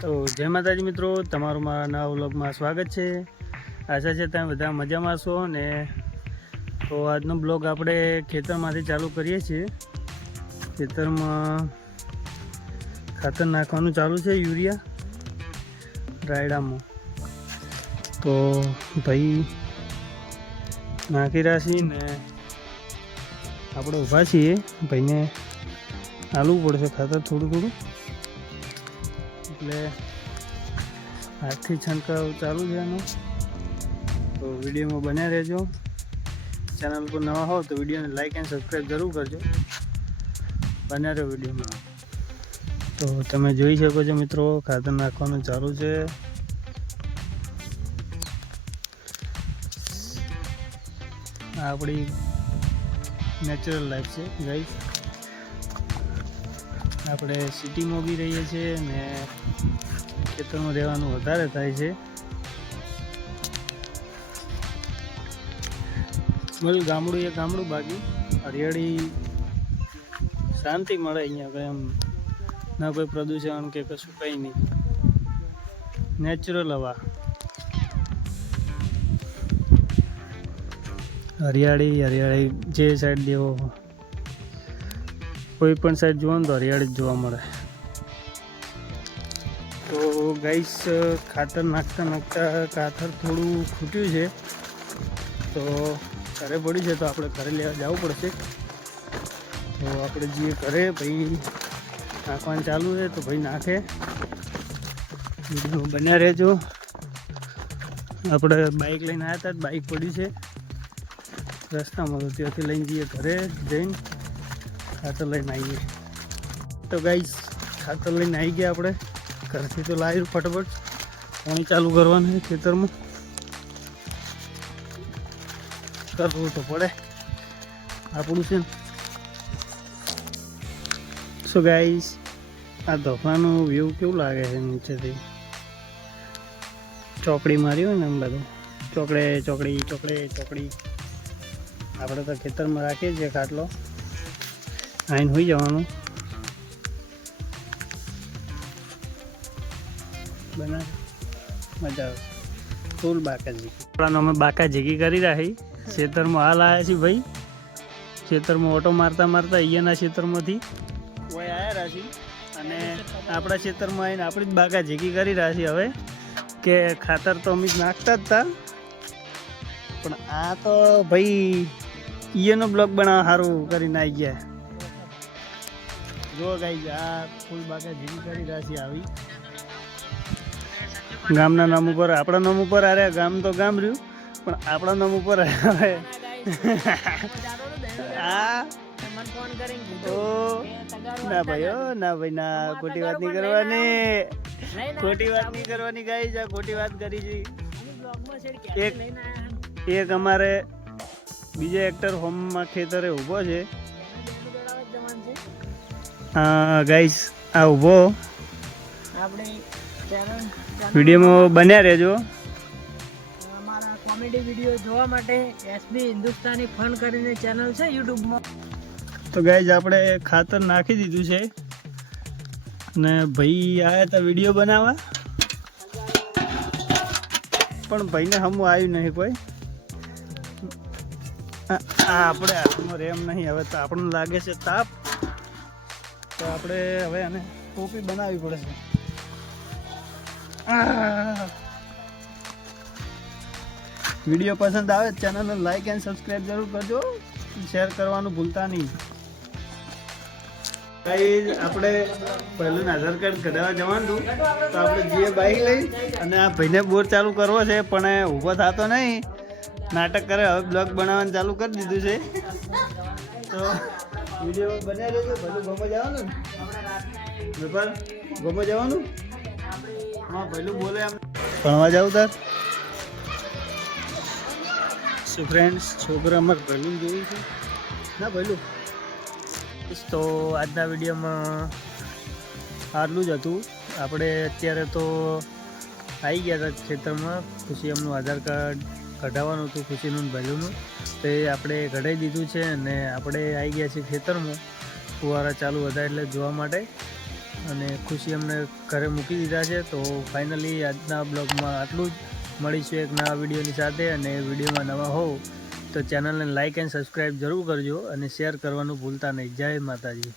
તો જય માતાજી મિત્રો, તમારું મારા નવા વ્લોગમાં સ્વાગત છે। આશા છે તમે બધા મજામાં છો ને। તો આજનો બ્લોગ આપણે ખેતરમાંથી ચાલુ કરીએ છીએ। ખેતરમાં ખાતર નાખવાનું ચાલુ છે, યુરિયા રાયડામાં। તો ભાઈ નાખી રહ્યા છીએ ને આપણે ઊભા છીએ। ભાઈને આલવું પડશે ખાતર થોડું થોડું, એટલે હાથથી છંટકાવ ચાલુ છે એનો। તો વિડીયોમાં બન્યા રહેજો। ચેનલ પર નવા હો તો વિડીયોને લાઈક એન્ડ સબસ્ક્રાઈબ જરૂર કરજો। બન્યા રહ્યો વિડીયોમાં। તો તમે જોઈ શકો છો મિત્રો, ખાતર નાખવાનું ચાલુ છે। આ આપણી નેચરલ લાઈફ છે ગાઈસ। આપણે સિટીમાં બી રહીએ છીએ ને ખેતરમાં રહેવાનું વધારે થાય છે। ભલે ગામડું એ ગામડું, બાકી હરિયાળી શાંતિ મળે અહીંયા। કંઈ એમ ના કોઈ પ્રદૂષણ કે કશું કંઈ નહીં, નેચરલ હવા, હરિયાળી જે સાઈડ દેવો, કોઈ પણ સાઈડ જુઓ ને તો હરિયાળી જ જોવા મળે। તો ગાઈસ ખાતર નાખતા ખાતર થોડું ખૂટ્યું છે, તો ઘરે પડ્યું છે, તો આપણે ઘરે લેવા જવું પડશે। તો આપણે જઈએ ઘરે, ભાઈ નાખવાનું ચાલુ છે તો ભાઈ નાખે। વિડીયો બન્યા રહેજો। આપણે બાઇક લઈને આવ્યા હતા, બાઇક પડી છે રસ્તામાં, તો ત્યાંથી લઈને જઈએ ઘરે, જઈને ખાતર લઈને આવીએ। તો ગાઈસ ખાતર લઈને આવી ગયા આપણે ઘરથી। તો લાવ્યું ફટાફટ પાણી ચાલુ કરવાનું છે ખેતરમાં, કરવું તો પડે, આપણું છે। સો ગાઈસ આ ધોફાનું વ્યૂ કેવું લાગે છે નીચેથી, ચોકડી મારી હોય ને એમ બધું, ચોકડી। આપણે તો ખેતરમાં રાખીએ છીએ ખાટલો, આઈને હોઈ જવાનું। બના મજા આવે, ફૂલ બાકાજી। આપણાનો અમે બાકાજીકી કરી રાખી ખેતરમાં। હાલ આવ્યા છીએ ભાઈ ખેતરમાં, ઓટો મારતા અહીંયાના ખેતરમાંથી કોઈ આવ્યા રાશી, અને આપણા ખેતરમાં આવીને આપણી જ બાકાજીકી કરી રહ્યા છીએ હવે। કે ખાતર તો અમે જ નાખતા જ હતા, પણ આ તો ભાઈ ઈએનો બ્લોગ બનાવવા સારું કરીને આવી ગયા। જો ગાઈ આ ફૂલ બાકાજીકી કરી રહ્યા છીએ આવી ગામના નામ ઉપર, આપણા નામ ઉપર। અરે ગામ તો ગામ રહ્યું, પણ આપણા નામ ઉપર હવે ના ભાઈ ના, ખોટી વાત નહીં કરવાની ગાઈસ। આ ખોટી વાત કરી છે। એક અમારે બીજો એક્ટર હોમમાં ખેતરે ઊભો છે ગાઈસ, આ ઊભો વિડીયોમાં બન્યા રહેજો। અમારા કોમેડી વિડીયો જોવા માટે એસબી હિન્દુસ્તાની ફન કરીને ચેનલ છે યુટ્યુબમાં। તો ગાઈઝ આપણે ખાતર નાખી દીધું છે, અને ભાઈ આવ્યા હતા વિડીયો બનાવવા, પણ ભાઈને હમું આવ્યું નહીં કોઈ। આપણે હાથમાં રેમ નહીં, હવે તો આપણને લાગે છે તાપ, તો આપણે હવે આને ટોપી બનાવવી પડશે। વિડીયો પસંદ આવે ચેનલને લાઈક એન્ડ સબસ્ક્રાઈબ જરૂર કરજો, શેર કરવાનું ભૂલતા નહીં। આપણે પહેલું આધાર કાર્ડ કઢાવવા જવાનું હતું, તો આપણે જે બાઈક લઈ અને આ ભાઈને બોર ચાલુ કરવો છે, પણ ઊભો થતો નહીં, નાટક કરે। હવે બ્લોગ બનાવવાનું ચાલુ કરી દીધું છે, તો વિડીયો બન્યા રહેજો। ભલું ગમો જવાનું ને વેપાર, ગમો જવાનું હા પહેલું બોલે આમ ભણવા જાઉં તાર શું ફ્રેન્ડ્સ, છોકરા અમારે પહેલું જોયું છે ના પહેલું। તો આજના વિડીયોમાં આટલું જ હતું। આપણે અત્યારે તો આવી ગયા હતા ખેતરમાં, ખુશી એમનું આધાર કાર્ડ કઢાવવાનું હતું, ખુશીનું પહેલુંનું, તો એ આપણે કઢાવી દીધું છે, અને આપણે આવી ગયા છીએ ખેતરમાં। ફુવારા ચાલુ હતા એટલે જોવા માટે। અને ખુશી અમને ઘરે મૂકી દીધા છે. તો ફાઇનલી આજના બ્લોગમાં આટલું જ. મળીશું એક નવા વિડીયોની સાથે. અને વિડીયોમાં નવા હોવ તો ચેનલને લાઇક એન્ડ સબસ્ક્રાઈબ જરૂર કરજો અને શેર કરવાનું ભૂલતા નહીં. જય માતાજી.